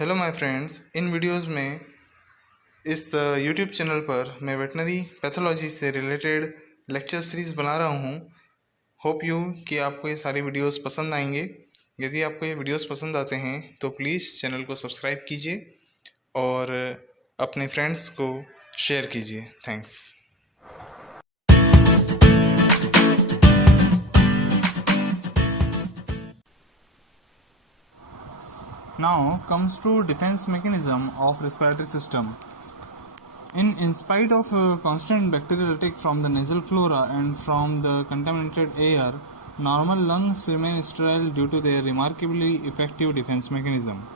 Hello my friends, in videos में इस YouTube channel पर मैं वेटनरी पैथोलॉजी से रिलेटेड लेक्चर सीरीज़ बना रहा हूँ। होप यू कि आपको ये सारी वीडियोस पसंद आएंगे। यदि आपको ये वीडियोस पसंद आते हैं तो प्लीज़ चैनल को सब्सक्राइब कीजिए और अपने फ्रेंड्स को शेयर कीजिए। Thanks. Now comes to defense mechanism of respiratory system. In spite of constant bacterial attack from the nasal flora and from the contaminated air, normal lungs remain sterile due to their remarkably effective defense mechanism.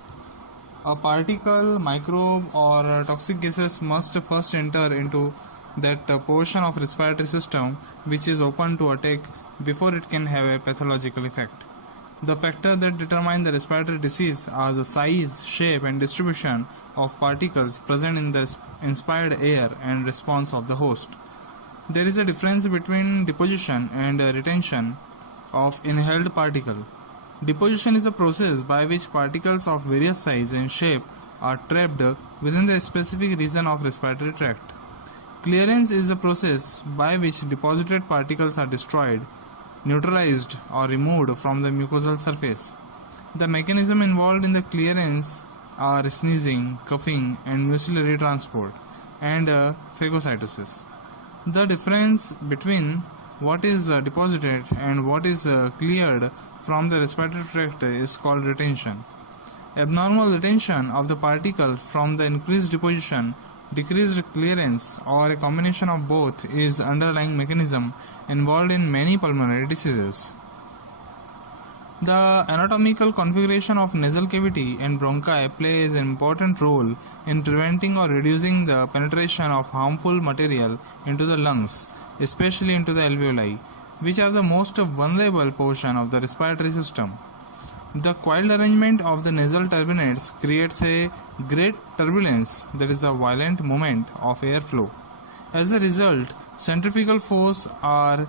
A particle, microbe, or toxic gases must first enter into that portion of respiratory system which is open to attack before it can have a pathological effect. The factors that determine the respiratory disease are the size, shape, and distribution of particles present in the inspired air and response of the host. There is a difference between deposition and retention of inhaled particle. Deposition is a process by which particles of various size and shape are trapped within the specific region of respiratory tract. Clearance is a process by which deposited particles are destroyed, neutralized, or removed from the mucosal surface. The mechanism involved in the clearance are sneezing, coughing, and mucillary transport, and phagocytosis. The difference between what is deposited and what is cleared from the respiratory tract is called retention. Abnormal retention of the particle from the increased deposition, decreased clearance, or a combination of both is underlying mechanism involved in many pulmonary diseases. The anatomical configuration of nasal cavity and bronchi plays an important role in preventing or reducing the penetration of harmful material into the lungs, especially into the alveoli, which are the most vulnerable portion of the respiratory system. The coiled arrangement of the nasal turbinates creates a great turbulence, that is the violent movement of airflow. As a result, centrifugal force are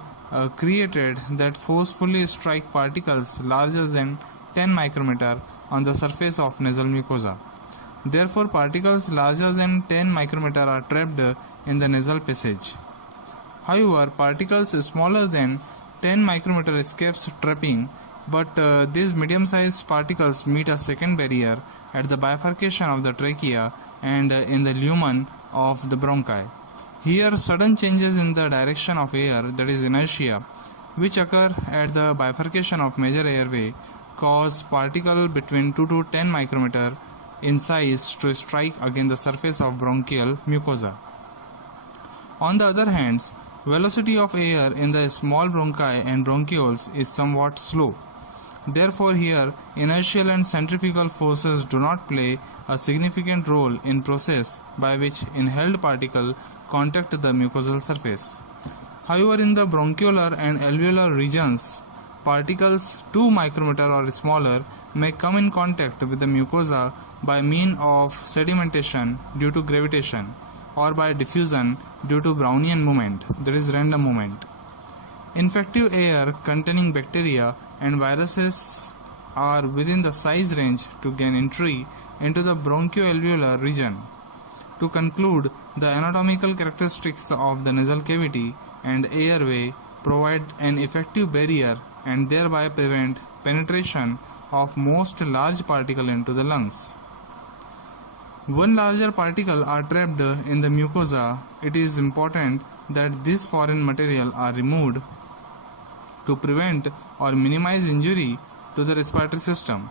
created that forcefully strike particles larger than 10 micrometer on the surface of nasal mucosa. Therefore, particles larger than 10 micrometer are trapped in the nasal passage. However, particles smaller than 10 micrometer escapes trapping, but these medium-sized particles meet a second barrier at the bifurcation of the trachea and in the lumen of the bronchi. Here, sudden changes in the direction of air, that is inertia, which occur at the bifurcation of major airway, cause particles between 2 to 10 micrometer in size to strike against the surface of bronchial mucosa. On the other hand, velocity of air in the small bronchi and bronchioles is somewhat slow. Therefore, here inertial and centrifugal forces do not play a significant role in process by which inhaled particle contact the mucosal surface. However, in the bronchiolar and alveolar regions, particles 2 micrometer or smaller may come in contact with the mucosa by means of sedimentation due to gravitation or by diffusion due to Brownian movement, that is random movement. Infective air containing bacteria and viruses are within the size range to gain entry into the bronchoalveolar region. To conclude, the anatomical characteristics of the nasal cavity and airway provide an effective barrier and thereby prevent penetration of most large particle into the lungs. When larger particles are trapped in the mucosa, it is important that these foreign material are removed to prevent or minimize injury to the respiratory system.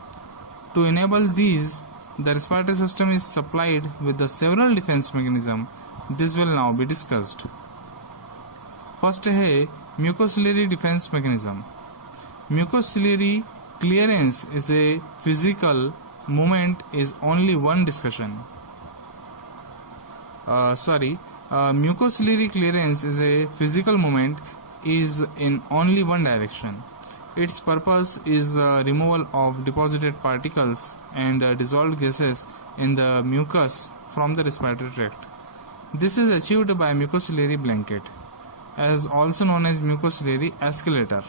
To enable these, the respiratory system is supplied with the several defense mechanisms. This will now be discussed. First है mucociliary defense mechanism. Mucociliary clearance is a physical movement is only one discussion. Mucociliary clearance is a physical movement is in only one direction. Its purpose is removal of deposited particles and dissolved gases in the mucus from the respiratory tract. This is achieved by mucociliary blanket, as also known as mucociliary escalator.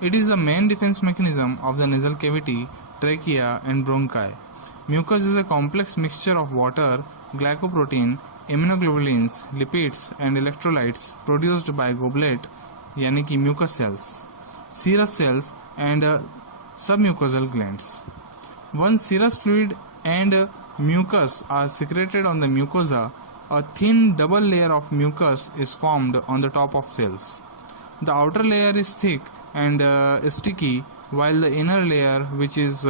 It is the main defense mechanism of the nasal cavity, trachea, and bronchi. Mucus is a complex mixture of water, glycoprotein, immunoglobulins, lipids and electrolytes produced by goblet यानी कि mucus cells, serous cells and submucosal glands. Once serous fluid and mucus are secreted on the mucosa, a thin double layer of mucus is formed on the top of cells. The outer layer is thick and sticky, while the inner layer, which is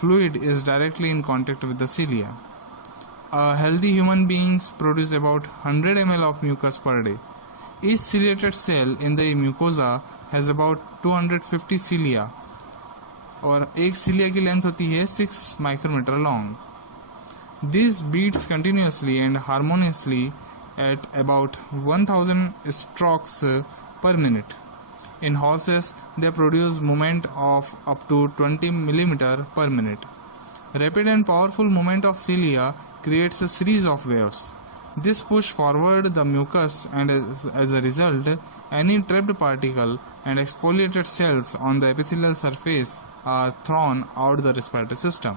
fluid, is directly in contact with the cilia. Healthy human beings produce about 100 ml of mucus per day. Each ciliated cell in the mucosa has about 250 cilia, और एक cilia की length होती है 6 micrometer long. This beats continuously and harmoniously at about 1000 strokes per minute. In horses, they produce movement of up to 20 mm per minute. Rapid and powerful movement of cilia creates a series of waves. This push forward the mucus, and as a result, any trapped particle and exfoliated cells on the epithelial surface are thrown out the respiratory system.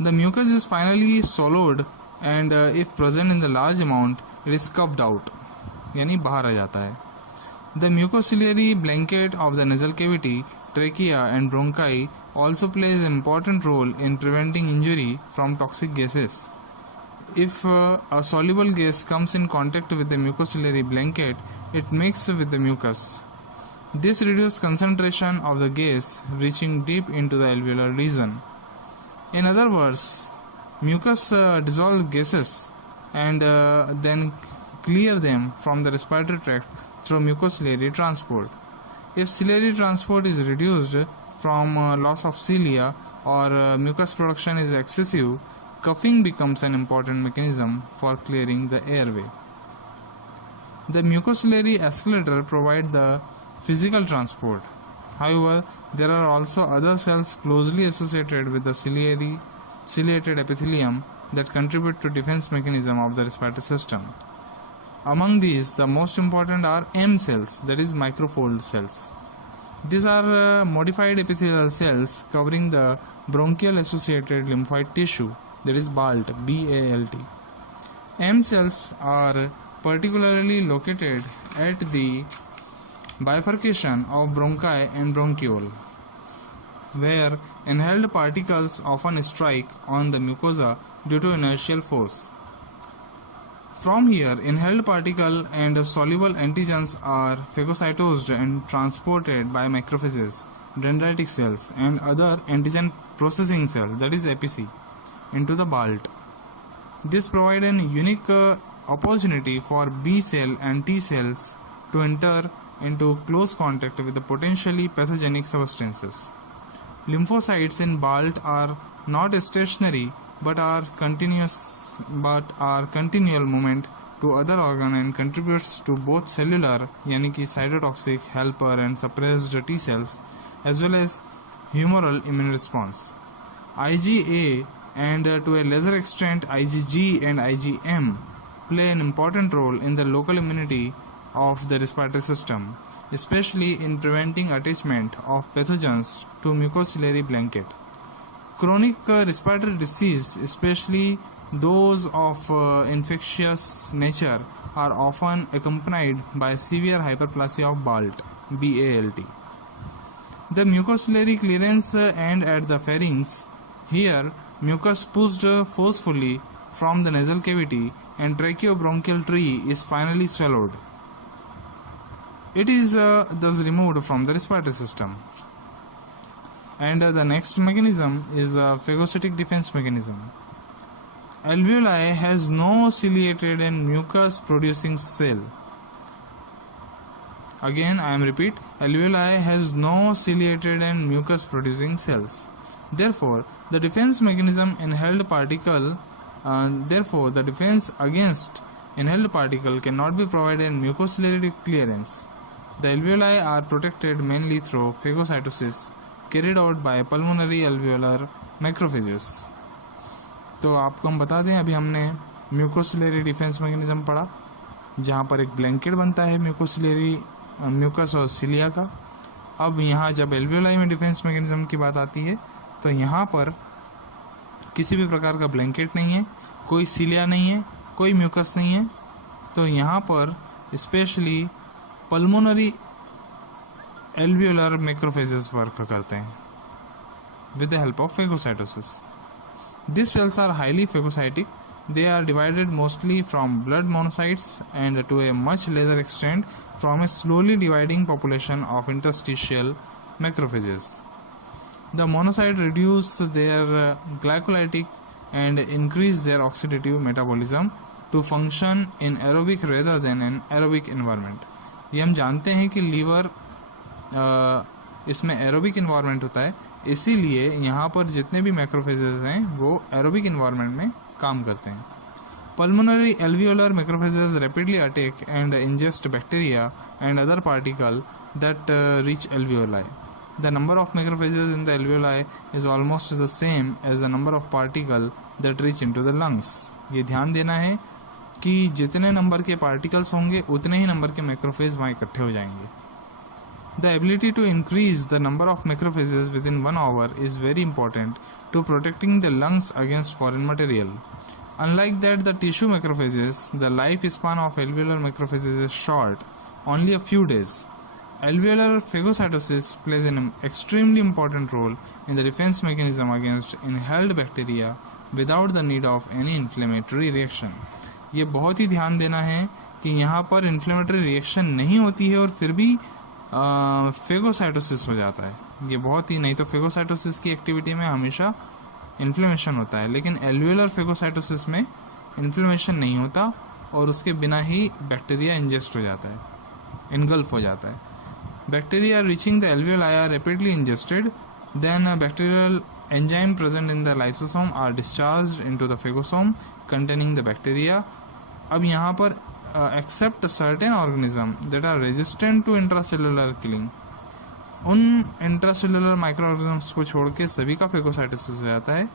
The mucus is finally swallowed, and if present in the large amount, it is scooped out, यानी बाहर आ जाता है. The mucociliary blanket of the nasal cavity, trachea and bronchi also plays an important role in preventing injury from toxic gases. If a soluble gas comes in contact with the mucociliary blanket, it mixes with the mucus. This reduces concentration of the gas reaching deep into the alveolar region. In other words, mucus dissolves gases and then clear them from the respiratory tract through mucociliary transport. If ciliary transport is reduced from loss of cilia or mucus production is excessive, coughing becomes an important mechanism for clearing the airway. The mucociliary escalator provides the physical transport. However, there are also other cells closely associated with the ciliated epithelium that contribute to defense mechanism of the respiratory system. Among these, the most important are M cells, that is microfold cells. These are modified epithelial cells covering the bronchial associated lymphoid tissue, that is BALT, B-A-L-T. M cells are particularly located at the bifurcation of bronchi and bronchiole, where inhaled particles often strike on the mucosa due to inertial force. From here, inhaled particle and soluble antigens are phagocytosed and transported by macrophages, dendritic cells, and other antigen processing cells, that is APC, into the BALT. This provides a unique opportunity for B cell and T cells to enter into close contact with the potentially pathogenic substances. Lymphocytes in BALT are not stationary but are continual movement to other organ and contributes to both cellular यानी कि cytotoxic helper and suppressed T cells as well as humoral immune response. IgA and to a lesser extent IgG and IgM play an important role in the local immunity of the respiratory system, especially in preventing attachment of pathogens to mucociliary blanket. Chronic respiratory disease, especially those of infectious nature, are often accompanied by severe hyperplasia of BALT, B-A-L-T. The mucociliary clearance end at the pharynx. Here, mucus pushed forcefully from the nasal cavity and tracheobronchial tree is finally swallowed. It is thus removed from the respiratory system. And the next mechanism is a phagocytic defense mechanism. Alveoli has no ciliated and mucus producing cell. Again, I am repeat, alveoli has no ciliated and mucus producing cells. Therefore, the defense mechanism inhaled particle. Therefore, the defense against inhaled particle cannot be provided in mucociliary clearance. The alveoli are protected mainly through phagocytosis carried out by pulmonary alveolar macrophages. तो आपको हम बता दें, अभी हमने mucociliary defence mechanism पढ़ा, जहाँ पर एक ब्लैंकेट बनता है म्यूकोसिलरी म्यूकस और सिलिया का. अब यहाँ जब एल्वियोलाई में डिफेंस मैकेनिज्म की बात आती है तो यहाँ पर किसी भी प्रकार का ब्लैंकेट नहीं है, कोई सीलिया नहीं है, कोई म्यूकस नहीं है। तो यहाँ पर specially pulmonary alveolar macrophages work करते हैं with the help of phagocytosis. These cells are highly phagocytic. They are divided mostly from blood monocytes and to a much lesser extent from a slowly dividing population of interstitial macrophages. The monocytes reduce their glycolytic and increase their oxidative metabolism to function in aerobic rather than an aerobic environment. ये हम जानते हैं कि liver इसमें aerobic environment होता है, इसीलिए यहाँ पर जितने भी मैक्रोफेजेस हैं वो एरोबिक इन्वायरमेंट में काम करते हैं। Pulmonary alveolar macrophages rapidly attack and ingest bacteria and other particle that reach alveoli. The number of macrophages in the alveoli is almost the same as the number of particle that reach into the lungs. ये ध्यान देना है कि जितने number के particles होंगे उतने ही number के मैक्रोफेज वहाँ इकट्ठे हो जाएंगे। The ability to increase the number of macrophages within 1 hour is very important to protecting the lungs against foreign material. Unlike that, the tissue macrophages, the lifespan of alveolar macrophages is short, only a few days. Alveolar phagocytosis plays an extremely important role in the defense mechanism against inhaled bacteria without the need of any inflammatory reaction. ये बहुत ही ध्यान देना है कि यहाँ पर inflammatory reaction नहीं होती है और फिर भी फेगोसाइटोसिस हो जाता है। ये बहुत ही, नहीं तो फेगोसाइटोसिस की एक्टिविटी में हमेशा इन्फ्लेमेशन होता है, लेकिन एल्वियोलर फेगोसाइटोसिस में इन्फ्लेमेशन नहीं होता और उसके बिना ही बैक्टीरिया इंजेस्ट हो जाता है, इनगल्फ हो जाता है। Bacteria reaching the alveoli are rapidly ingested, then bacterial enzyme present in the lysosome are discharged into the phagosome containing the bacteria. अब यहाँ पर except certain organisms that are resistant to intracellular killing, उन intracellular माइक्रोऑर्गेनिम्स को छोड़ के सभी का phagocytosis हो जाता है।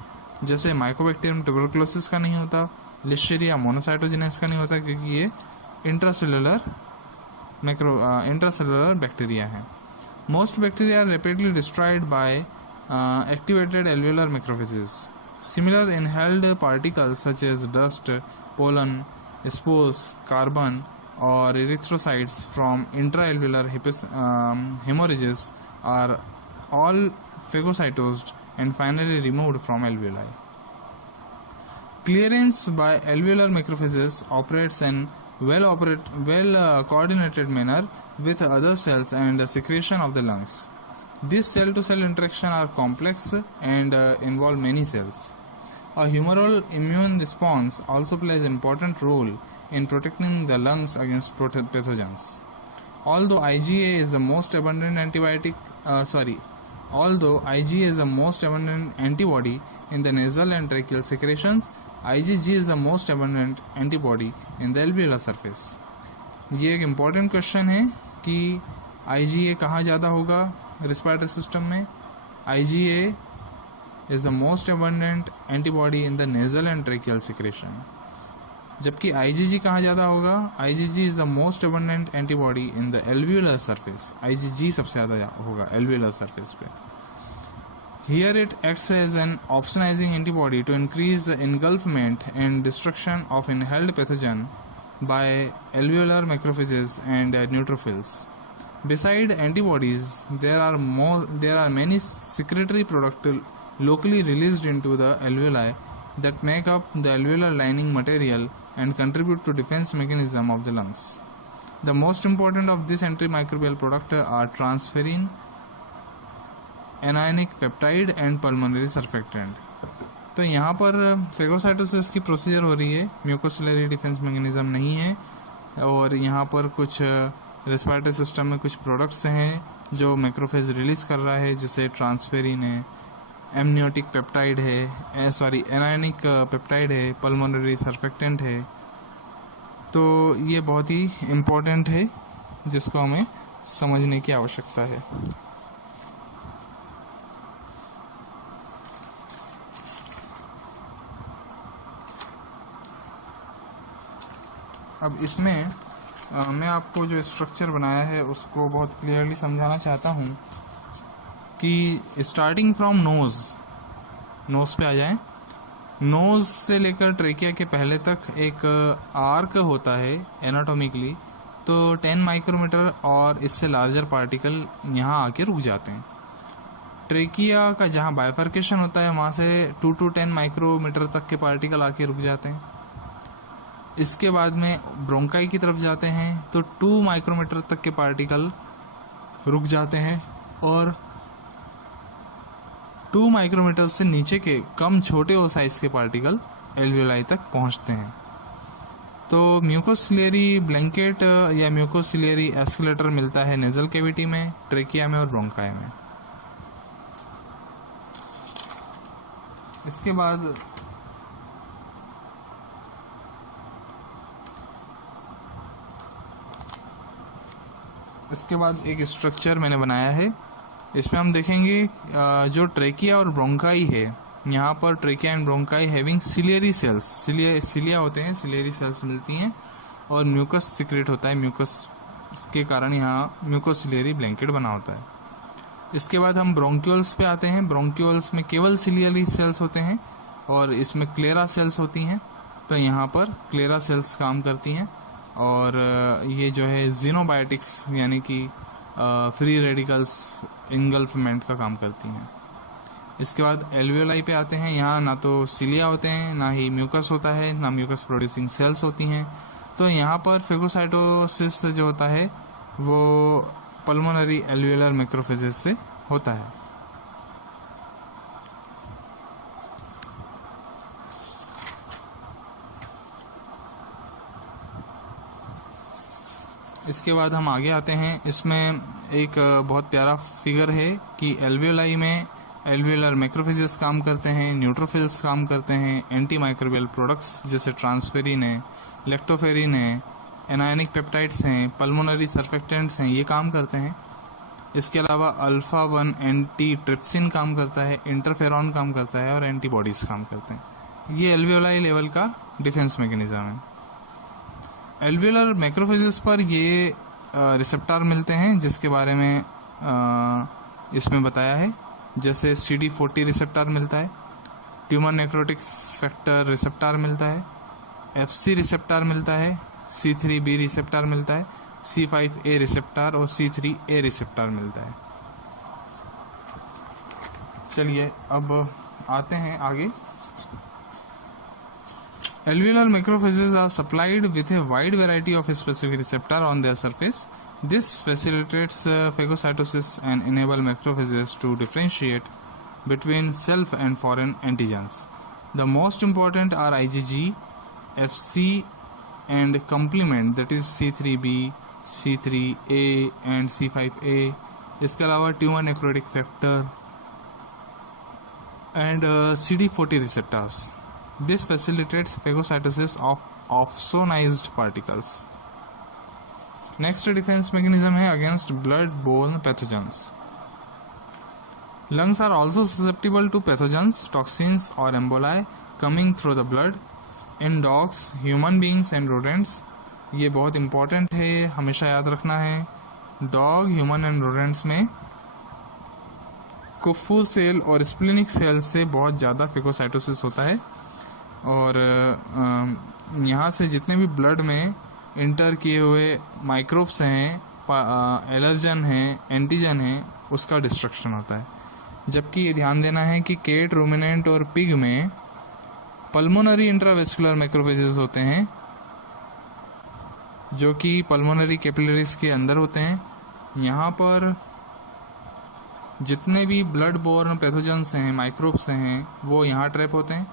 जैसे माइकोबैक्टीरियम ट्यूबरकुलोसिस का नहीं होता, लिस्टेरिया मोनोसाइटोजेनेस का नहीं होता, क्योंकि ये इंट्रासेलुलर बैक्टीरिया है। Most bacteria are rapidly destroyed by activated alveolar macrophages. Similar inhaled particles such as dust, pollen, spores, carbon or erythrocytes from intraalveolar hemorrhages are all phagocytosed and finally removed from alveoli. Clearance by alveolar macrophages operates in well coordinated manner with other cells and secretion of the lungs. These cell-to-cell interactions are complex and involve many cells. A humoral immune response also plays an important role in protecting the lungs against pathogens. Although IgA is the most abundant antibody in the nasal and tracheal secretions, IgG is the most abundant antibody in the alveolar surface. ये एक important question है कि IgA कहाँ ज़्यादा होगा respiratory system में। IgA is the most abundant antibody in the nasal and tracheal secretion. जबकि IgG कहाँ ज़्यादा होगा? IgG is the most abundant antibody in the alveolar surface. IgG सबसे ज़्यादा होगा alveolar surface पे। Here it acts as an opsonizing antibody to increase the engulfment and destruction of inhaled pathogen by alveolar macrophages and neutrophils. Beside antibodies, there are many secretory products locally released into the alveoli that make up the alveolar lining material and contribute to defense mechanism of the lungs. The most important of these antimicrobial products are transferrin, anionic peptide and pulmonary surfactant. तो यहाँ पर phagocytosis की procedure हो रही है, mucociliary defence mechanism नहीं है, और यहाँ पर कुछ रेस्पिरेटरी सिस्टम में कुछ प्रोडक्ट्स हैं जो मैक्रोफेज रिलीज कर रहा है, जैसे ट्रांसफेरिन है, एमनियोटिक पेप्टाइड है, एनायनिक पेप्टाइड है, पल्मोनरी सर्फेक्टेंट है। तो ये बहुत ही इम्पोर्टेंट है जिसको हमें समझने की आवश्यकता है। अब इसमें मैं आपको जो स्ट्रक्चर बनाया है उसको बहुत क्लियरली समझाना चाहता हूँ कि स्टार्टिंग फ्रॉम नोज़ पे आ जाएं नोज से लेकर ट्रेकिया के पहले तक एक आर्क होता है एनाटॉमिकली, तो 10 माइक्रोमीटर और इससे लार्जर पार्टिकल यहाँ आके रुक जाते हैं। ट्रेकिया का जहाँ बाइफर्केशन होता है वहाँ से 2 to 10 माइक्रोमीटर तक के पार्टिकल आके रुक जाते हैं। इसके बाद में ब्रोंकाई की तरफ जाते हैं तो 2 माइक्रोमीटर तक के पार्टिकल रुक जाते हैं और 2 माइक्रोमीटर से नीचे के कम छोटे और साइज के पार्टिकल एल्वियोलाई तक पहुंचते हैं। तो म्यूकोसिलियरी ब्लैंकेट या म्यूकोसिलियरी एस्केलेटर मिलता है नेजल कैविटी में, ट्रेकिया में और ब्रोंकाई में। इसके बाद एक स्ट्रक्चर मैंने बनाया है। इसमें हम देखेंगे जो ट्रेकिया और ब्रोंकाई है, यहाँ पर trachea and bronchi having ciliary cells, cilia होते हैं, सिलियरी सेल्स मिलती हैं और म्यूकस सिक्रेट होता है, म्यूकस के कारण यहाँ म्यूकोसिलियरी ब्लैंकेट बना होता है। इसके बाद हम ब्रोंक्यूल्स पे आते हैं। ब्रोंक्यूल्स में केवल सिलियरी सेल्स होते हैं और इसमें क्लेरा सेल्स होती हैं, तो यहाँ पर क्लेरा सेल्स काम करती हैं और ये जो है जीनोबायोटिक्स यानी कि फ्री रेडिकल्स इंगल्फमेंट का काम करती हैं। इसके बाद एल्वियोलाई पे आते हैं। यहाँ ना तो सिलिया होते हैं, ना ही म्यूकस होता है, ना म्यूकस प्रोड्यूसिंग सेल्स होती हैं। तो यहाँ पर फेगोसाइटोसिस जो होता है वो पल्मोनरी एल्वियोलर मैक्रोफेजेस से होता है। इसके बाद हम आगे आते हैं। इसमें एक बहुत प्यारा फिगर है कि एल्वियोलाई में एल्वियोलर मैक्रोफेजेस काम करते हैं, न्यूट्रोफिल्स काम करते हैं, एंटी माइक्रोबियल प्रोडक्ट्स जैसे ट्रांसफेरिन है, लेक्टोफेरिन है, एनायनिक पेप्टाइड्स हैं, पल्मोनरी सर्फेक्टेंट्स हैं, ये काम करते हैं। इसके अलावा अल्फा 1 एंटी ट्रिप्सिन काम करता है, इंटरफेरॉन काम करता है और एंटीबॉडीज काम करते हैं। ये एल्वियोलाई लेवल का डिफेंस मैकेनिज्म है। एल्वियोलर मैक्रोफेजेस पर ये रिसेप्टर मिलते हैं जिसके बारे में इसमें बताया है, जैसे CD40 रिसेप्टर मिलता है, ट्यूमर नेक्रोटिक फैक्टर रिसेप्टर मिलता है, FC रिसेप्टर मिलता है, C3b रिसेप्टर मिलता है, C5a रिसेप्टर और C3a रिसेप्टर मिलता है। चलिए अब आते हैं आगे। Alveolar macrophages are supplied with a wide variety of specific receptor on their surface. This facilitates phagocytosis and enable macrophages to differentiate between self and foreign antigens. The most important are IgG, FC and complement, that is C3b, C3a and C5a. इसके अलावा tumour necrotic factor and CD40 receptors. This facilitates phagocytosis of opsonized particles. Next defense mechanism है against blood-borne pathogens. Lungs are also susceptible to pathogens, toxins or emboli coming through the blood. In dogs, human beings and rodents, ये बहुत important है, हमेशा याद रखना है। Dog, human and rodents में कुफू cell और स्प्लिनिक सेल से बहुत ज़्यादा फेगोसाइटोसिस होता है और यहाँ से जितने भी ब्लड में इंटर किए हुए माइक्रोब्स हैं, एलर्जन हैं, एंटीजन हैं, उसका डिस्ट्रक्शन होता है। जबकि ये ध्यान देना है कि केट, रूमिनेंट और पिग में पल्मोनरी इंट्रावेस्कुलर मैक्रोफेजेस होते हैं जो कि पल्मोनरी कैपिलरीज के अंदर होते हैं। यहाँ पर जितने भी ब्लड बोर्न पैथोजेंस हैं, माइक्रोब्स हैं, वो यहाँ ट्रैप होते हैं।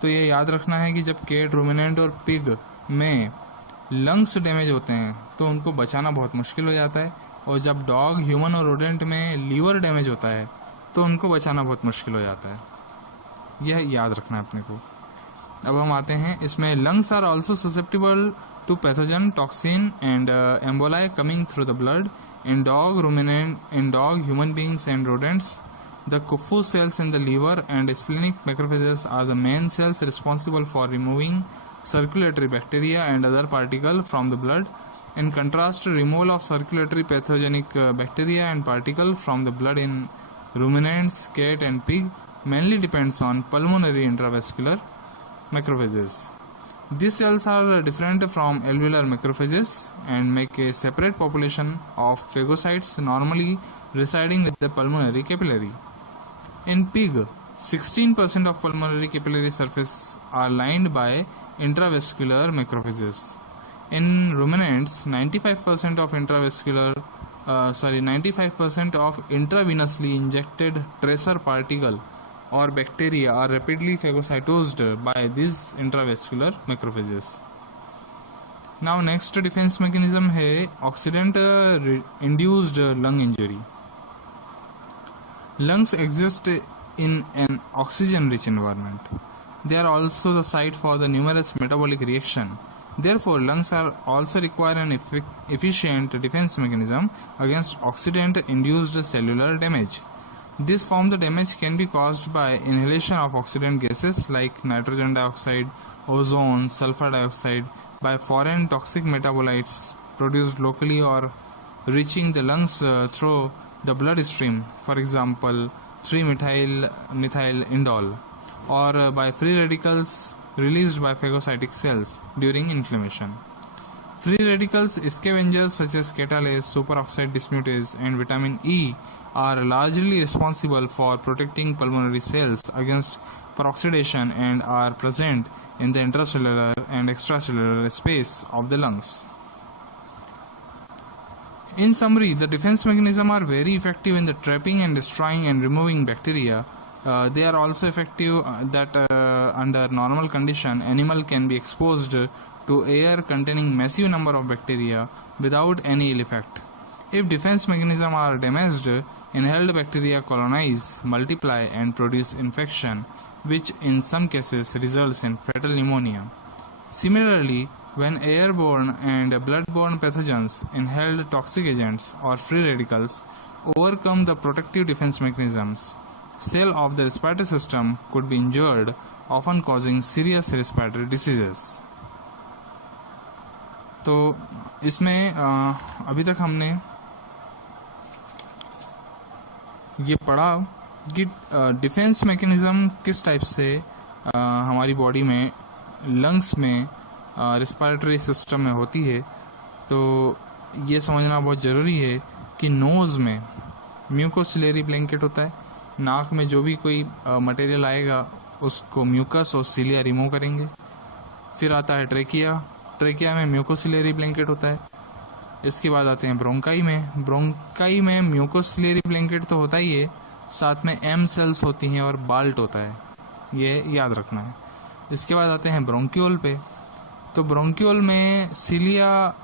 तो ये याद रखना है कि जब केट, रूमिनेंट और पिग में लंग्स डैमेज होते हैं तो उनको बचाना बहुत मुश्किल हो जाता है, और जब डॉग, ह्यूमन और रोडेंट में लीवर डैमेज होता है तो उनको बचाना बहुत मुश्किल हो जाता है। यह याद रखना है अपने को। अब हम आते हैं इसमें। Lungs are also susceptible to pathogen, toxin and emboli coming through the blood in dog, ruminant, in dog, human beings and rodents. The Kupfus cells in the liver and splenic macrophages are the main cells responsible for removing circulatory bacteria and other particles from the blood. In contrast, removal of circulatory pathogenic bacteria and particles from the blood in ruminants, cat and pig mainly depends on pulmonary intravascular macrophages. These cells are different from alveolar macrophages and make a separate population of phagocytes normally residing with the pulmonary capillary. In pig, 16% of pulmonary capillary surface are lined by intravascular macrophages. In ruminants, 95% of intravenously injected tracer particle or bacteria are rapidly phagocytosed by these intravascular macrophages. Now next defense mechanism है oxidant induced lung injury. Lungs exist in an oxygen rich environment. They are also the site for the numerous metabolic reaction. Therefore, lungs are also require an efficient defense mechanism against oxidant induced cellular damage. This form the damage can be caused by inhalation of oxidant gases like nitrogen dioxide, ozone, sulfur dioxide by foreign toxic metabolites produced locally or reaching the lungs through the bloodstream, for example 3-methyl indole, or by free radicals released by phagocytic cells during inflammation. Free radicals scavengers such as catalase, superoxide dismutase and vitamin E are largely responsible for protecting pulmonary cells against peroxidation and are present in the intracellular and extracellular space of the lungs. In summary, the defense mechanisms are very effective in the trapping and destroying and removing bacteria. They are also effective that under normal condition animal can be exposed to air containing massive number of bacteria without any ill effect. If defense mechanisms are damaged, inhaled bacteria colonize, multiply and produce infection, which in some cases results in fatal pneumonia. Similarly, when airborne and bloodborne pathogens, inhaled toxic agents or free radicals overcome the protective defense mechanisms, cell of the respiratory system could be injured, often causing serious respiratory diseases. तो इसमें अभी तक हमने ये पढ़ा कि defence mechanism किस type से हमारी बॉडी में लंग्स में रिस्पिरेटरी सिस्टम में होती है. तो ये समझना बहुत ज़रूरी है कि नोज़ में म्यूकोसिलरी ब्लैंकेट होता है. नाक में जो भी कोई मटेरियल आएगा उसको म्यूकस और सीलिया रिमूव करेंगे. फिर आता है ट्रेकिया. ट्रेकिया में म्यूकोसिलरी ब्लैंकेट होता है. इसके बाद आते हैं ब्रोंकाई में. ब्रोंकाई में म्यूकोसिलरी ब्लैंकेट तो होता ही है, साथ में एम सेल्स होती हैं और बाल्ट होता है, ये याद रखना है. इसके बाद आते हैं ब्रोंक्यूल पे. तो ब्रोंक्यूल में सीलिया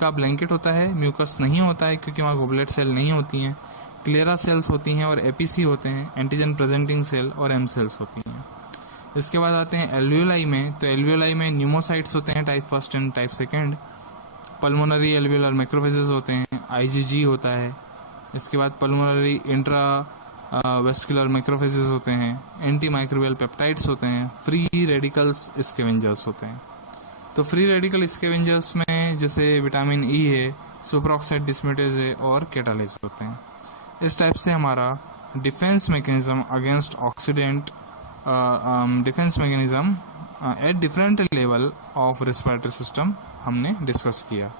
का ब्लैंकेट होता है, म्यूकस नहीं होता है क्योंकि वहाँ गोबलेट सेल नहीं होती हैं. क्लेरा सेल्स होती हैं और एपीसी होते हैं, एंटीजन प्रेजेंटिंग सेल और एम सेल्स होती हैं. इसके बाद आते हैं एल्वियोलाई में. तो एल्वियोलाई में न्यूमोसाइट्स होते हैं, type first and type second. Pulmonary alveolar macrophages होते हैं, आईजीजी होता है. इसके बाद पल्मोनरी इंट्रा वेस्कुलर मैक्रोफेजेस होते हैं, एंटी माइक्रोबियल पेप्टाइड्स होते हैं, फ्री रेडिकल्स स्कैवेंजर्स होते हैं. तो फ्री रेडिकल स्कैवेंजर्स में जैसे विटामिन ई है, सुपर ऑक्साइड डिस्म्यूटेज है और कैटालेज होते हैं. इस टाइप से हमारा defence mechanism against oxidant defence mechanism at different level of respiratory system हमने डिस्कस किया.